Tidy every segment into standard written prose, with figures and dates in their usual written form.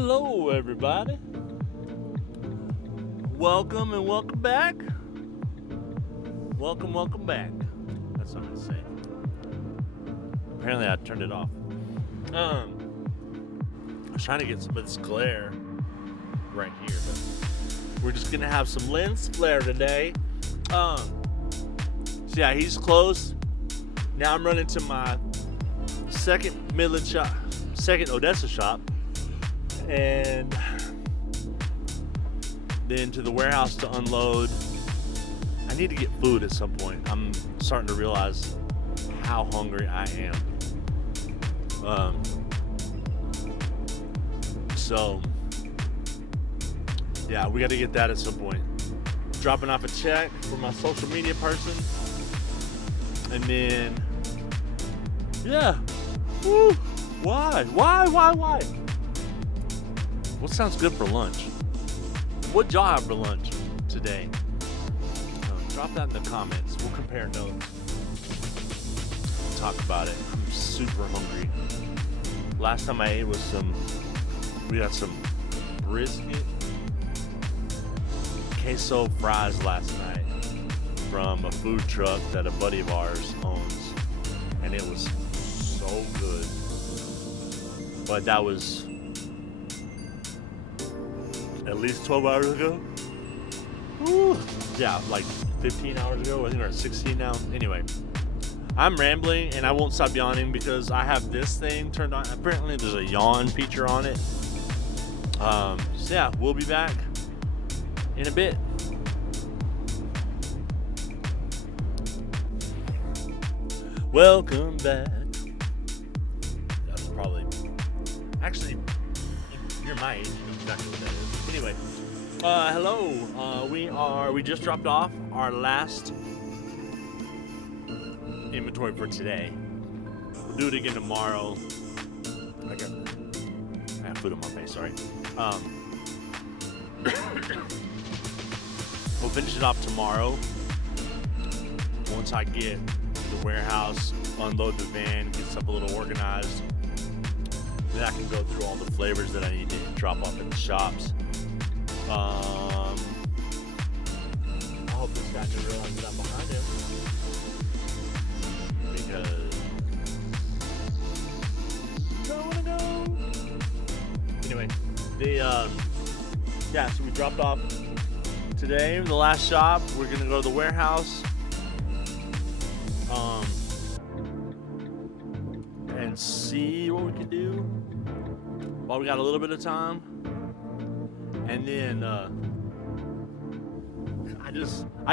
Hello, everybody. Welcome and welcome back. Welcome back. That's what I'm gonna say. Apparently, I turned it off. I was trying to get some of this glare right here, but we're just gonna have some lens flare today. So yeah, he's closed. Now I'm running to my second Odessa shop, and then to the warehouse to unload. I need to get food at some point. I'm starting to realize how hungry I am. So yeah, we got to get that at some point. Dropping off a check for my social media person, and then yeah. Woo. Why? What sounds good for lunch? What'd y'all have for lunch today? Drop that in the comments. We'll compare notes. We'll talk about it. I'm super hungry. Last time I ate was we got some brisket, queso fries last night from a food truck that a buddy of ours owns. And it was so good. But that was at least 12 hours ago. Woo. Yeah, like 15 hours ago. I think we're at 16 now. Anyway, I'm rambling and I won't stop yawning because I have this thing turned on. Apparently there's a yawn feature on it. So yeah, we'll be back in a bit. Welcome back. That's probably, actually, you're my age, you know exactly what that is. Anyway, hello. We just dropped off our last inventory for today. We'll do it again tomorrow. I have food on my face, sorry. We'll finish it off tomorrow. Once I get to the warehouse, unload the van, get stuff a little organized. Then I can go through all the flavors that I need to drop off at the shops. I hope this guy didn't realize that I'm behind him. Because don't wanna go. Anyway, so we dropped off today, the last shop. We're gonna go to the warehouse. And see what we can do while we got a little bit of time. And then I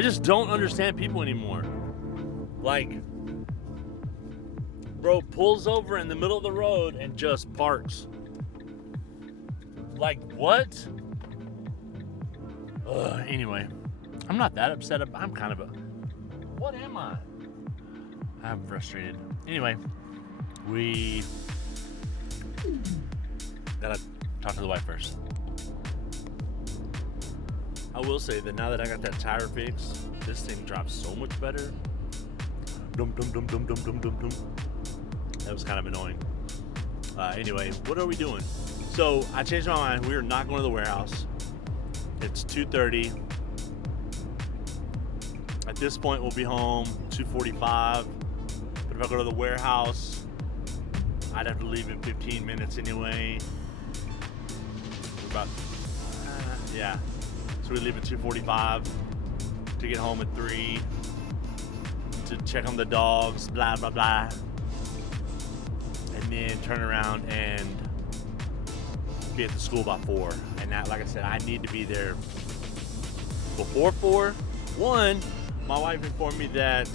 just don't understand people anymore. Like, bro pulls over in the middle of the road and just parks. Like, what? Anyway, I'm not that upset. I'm kind of what am I? I'm frustrated. Anyway, we gotta talk to the wife first. I will say that now that I got that tire fixed, this thing drops so much better. Dum dum dum dum dum dum dum dum. That was kind of annoying. Anyway, what are we doing? So I changed my mind. We are not going to the warehouse. It's 2:30. At this point, we'll be home 2:45. But if I go to the warehouse, I'd have to leave in 15 minutes anyway. About, yeah. So we leave at 2:45 to get home at 3 to check on the dogs, blah, blah, blah. And then turn around and be at the school by 4. And that, like I said, I need to be there before 4. One, my wife informed me that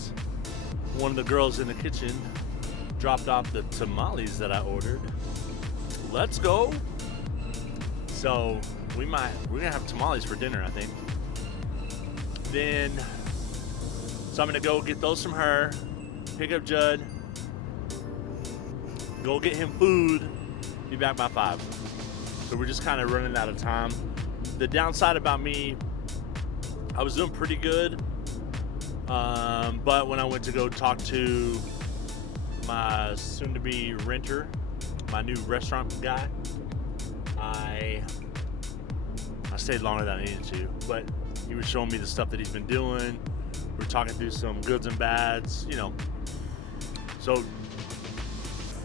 one of the girls in the kitchen dropped off the tamales that I ordered. Let's go. So we're gonna have tamales for dinner, I think. So I'm gonna go get those from her, pick up Judd, go get him food, be back by 5. So we're just kind of running out of time. The downside about me, I was doing pretty good, but when I went to go talk to my soon-to-be renter, my new restaurant guy, I stayed longer than I needed to, but he was showing me the stuff that he's been doing. We're talking through some goods and bads, you know. So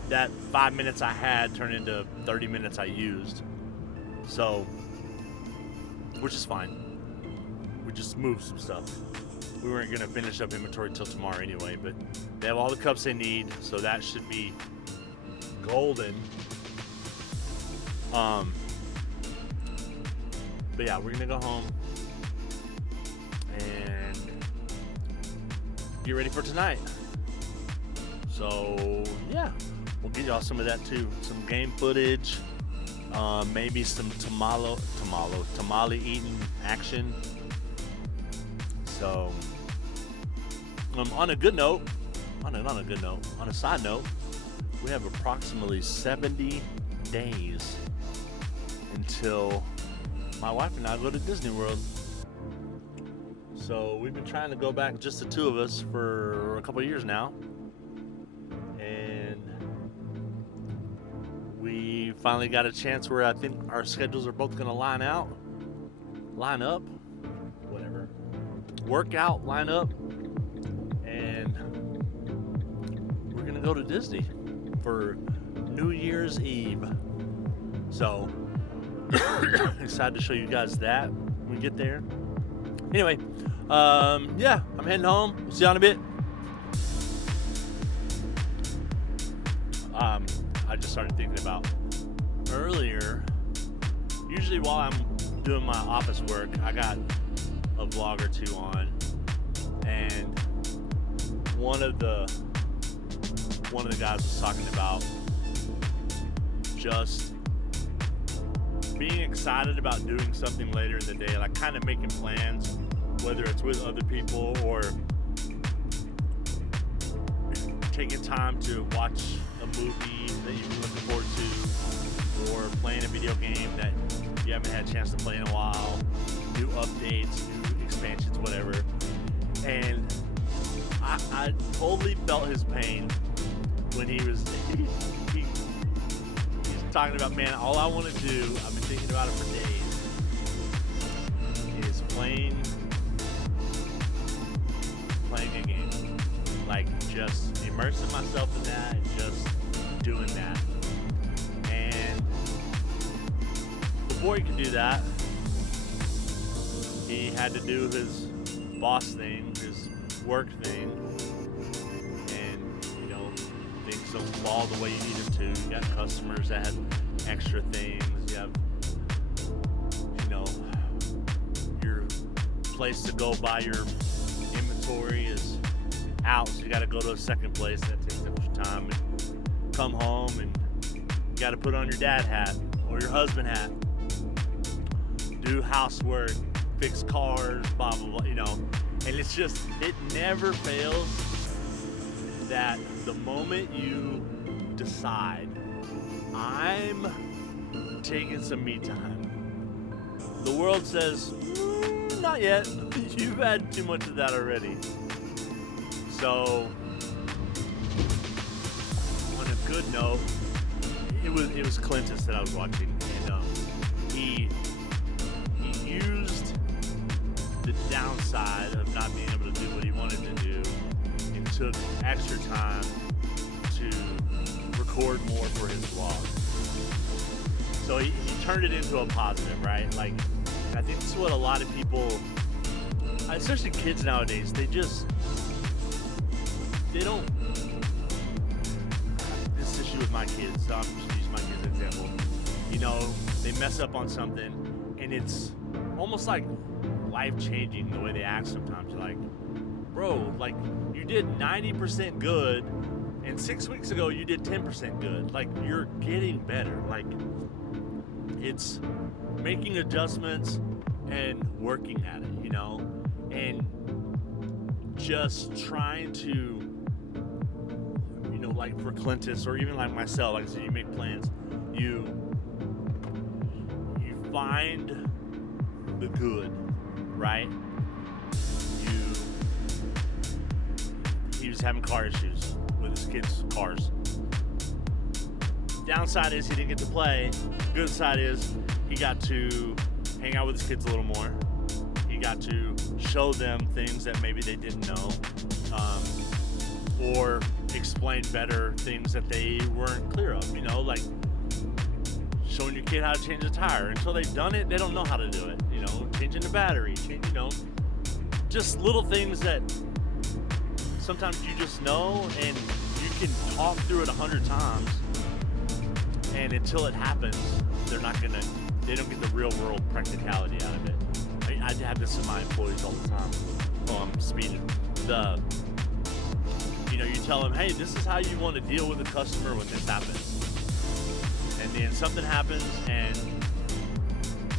that 5 minutes I had turned into 30 minutes I used. So, which is fine. We just moved some stuff. We weren't gonna finish up inventory till tomorrow anyway, but they have all the cups they need, so that should be golden. But yeah, we're gonna go home and get ready for tonight. So yeah, we'll get y'all some of that too. Some game footage, maybe some tamale eating action. So on a side note, we have approximately 70 days until my wife and I go to Disney World. So we've been trying to go back, just the two of us, for a couple of years now. And we finally got a chance where I think our schedules are both gonna line up, whatever. Work out, line up, and we're gonna go to Disney for New Year's Eve. So excited to show you guys that when we get there. Anyway, yeah, I'm heading home. We'll see you in a bit. I just started thinking about earlier. Usually while I'm doing my office work, I got a vlog or two on, and one of the guys was talking about just being excited about doing something later in the day, like kind of making plans, whether it's with other people or taking time to watch a movie that you've been looking forward to, or playing a video game that you haven't had a chance to play in a while, new updates, new expansions, whatever. And I totally felt his pain when he was he's talking about, man, all I want to do, I've been thinking about it for days, is playing a game. Like, just immersing myself in that and just doing that. And before he could do that, he had to do his boss thing, his work thing, and, you know, things don't fall the way you need them to. You got customers that have extra things. You have, you know, your place to go buy your inventory is out, so you got to go to a second place. That takes extra time. And come home and you got to put on your dad hat or your husband hat, do housework, fix cars, blah blah blah, you know. And it's just, it never fails that the moment you decide, I'm taking some me time, the world says, not yet. You've had too much of that already. So, on a good note, it was Clintus that I was watching, and he used the downside of not being able to do what he wanted to do and took extra time to record more for his vlog. So he turned it into a positive, right? Like, and I think this is what a lot of people, especially kids nowadays, they don't, this issue with my kids, so I'm just using my kids as an example. You know, they mess up on something, and it's almost like life-changing the way they act sometimes. Like, bro, like, you did 90% good, and 6 weeks ago you did 10% good. Like, you're getting better. Like, it's making adjustments and working at it, you know? And just trying to, you know, like for Clintus, or even like myself, like I said, you make plans. You find the good, right? He was having car issues with his kids' cars. Downside is he didn't get to play. Good side is he got to hang out with his kids a little more. He got to show them things that maybe they didn't know, or explain better things that they weren't clear of. You know, like showing your kid how to change a tire. Until they've done it, they don't know how to do it. You know, changing the battery, just little things that sometimes you just know, and you can talk through it 100 times, and until it happens, they don't get the real world practicality out of it. I have this in my employees all the time. Oh, I'm speeding. You tell them, hey, this is how you want to deal with a customer when this happens. And then something happens and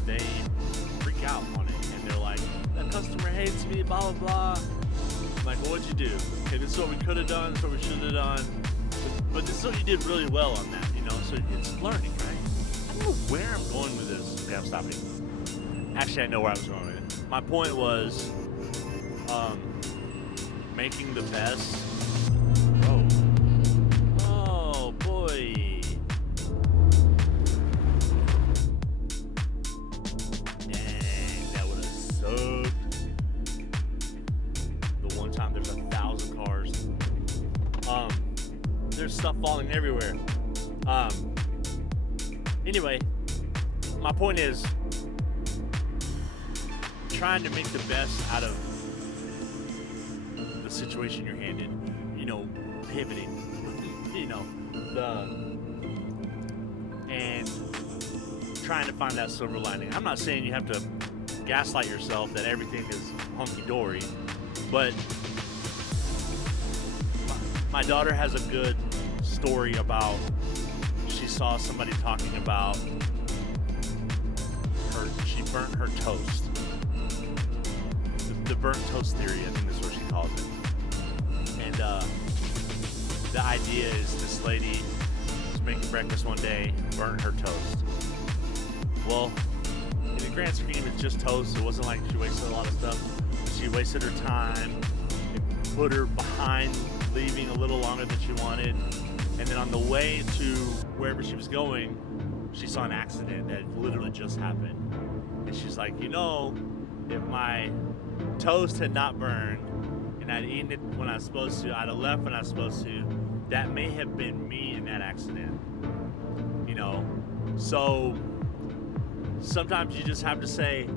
they freak out on it. And they're like, that customer hates me, blah, blah, blah. I'm like, well, what'd you do? Okay, this is what we could have done, this is what we should have done. But this is what you did really well on that, so it's learning, right? I don't know where I'm going with this. Okay, I'm stopping. Actually, I know where I was going with it. My point was making the best. Oh boy. Dang, that would have sucked. The one time there's 1,000 cars. There's stuff falling everywhere. Anyway, my point is trying to make the best out of the situation you're handed. Pivoting. And trying to find that silver lining. I'm not saying you have to gaslight yourself that everything is hunky-dory, but my daughter has a good story about, she saw somebody talking about she burnt her toast. The burnt toast theory, I think that's what she calls it. And the idea is this lady was making breakfast one day, burnt her toast. Well, in the grand scheme, it's just toast. It wasn't like she wasted a lot of stuff. She wasted her time. It put her behind leaving a little longer than she wanted. And then on the way to wherever she was going, she saw an accident that literally just happened. And she's like, if my toast had not burned and I'd eaten it when I was supposed to, I'd have left when I was supposed to, that may have been me in that accident. So sometimes you just have to say,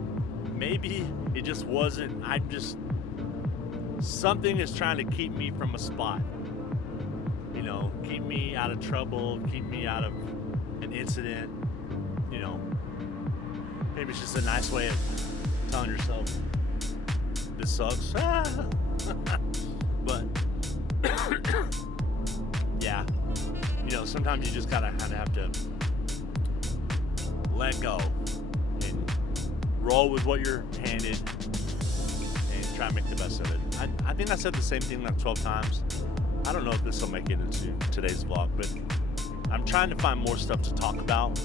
maybe it just wasn't, something is trying to keep me from a spot. Keep me out of trouble, keep me out of an incident. Maybe it's just a nice way of telling yourself, this sucks. But yeah, sometimes you just gotta kind of have to let go and roll with what you're handed and try to make the best of it. I think I said the same thing like 12 times. I don't know if this will make it into today's vlog, but I'm trying to find more stuff to talk about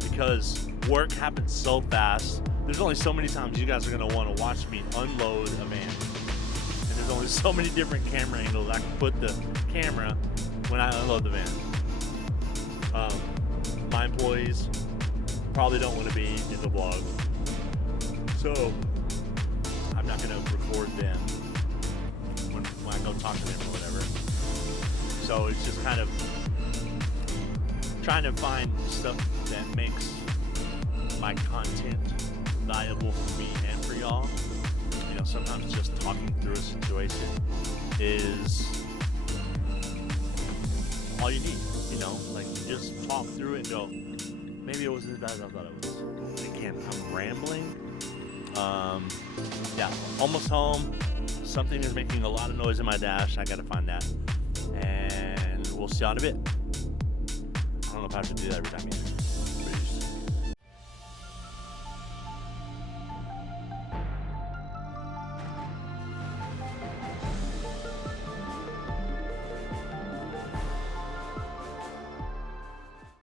because work happens so fast. There's only so many times you guys are going to want to watch me unload a van. And there's only so many different camera angles I can put the camera when I unload the van. My employees probably don't want to be in the vlog, so I'm not going to record them when I go talk to them or whatever. So it's just kind of trying to find stuff that makes my content valuable for me and for y'all. Sometimes just talking through a situation is all you need. Just talk through it and go, maybe it wasn't as bad as I thought it was. Again, I'm rambling. Yeah, almost home. Something is making a lot of noise in my dash. I gotta find that. And we'll see you in a bit. I don't know if I have to do that every time either.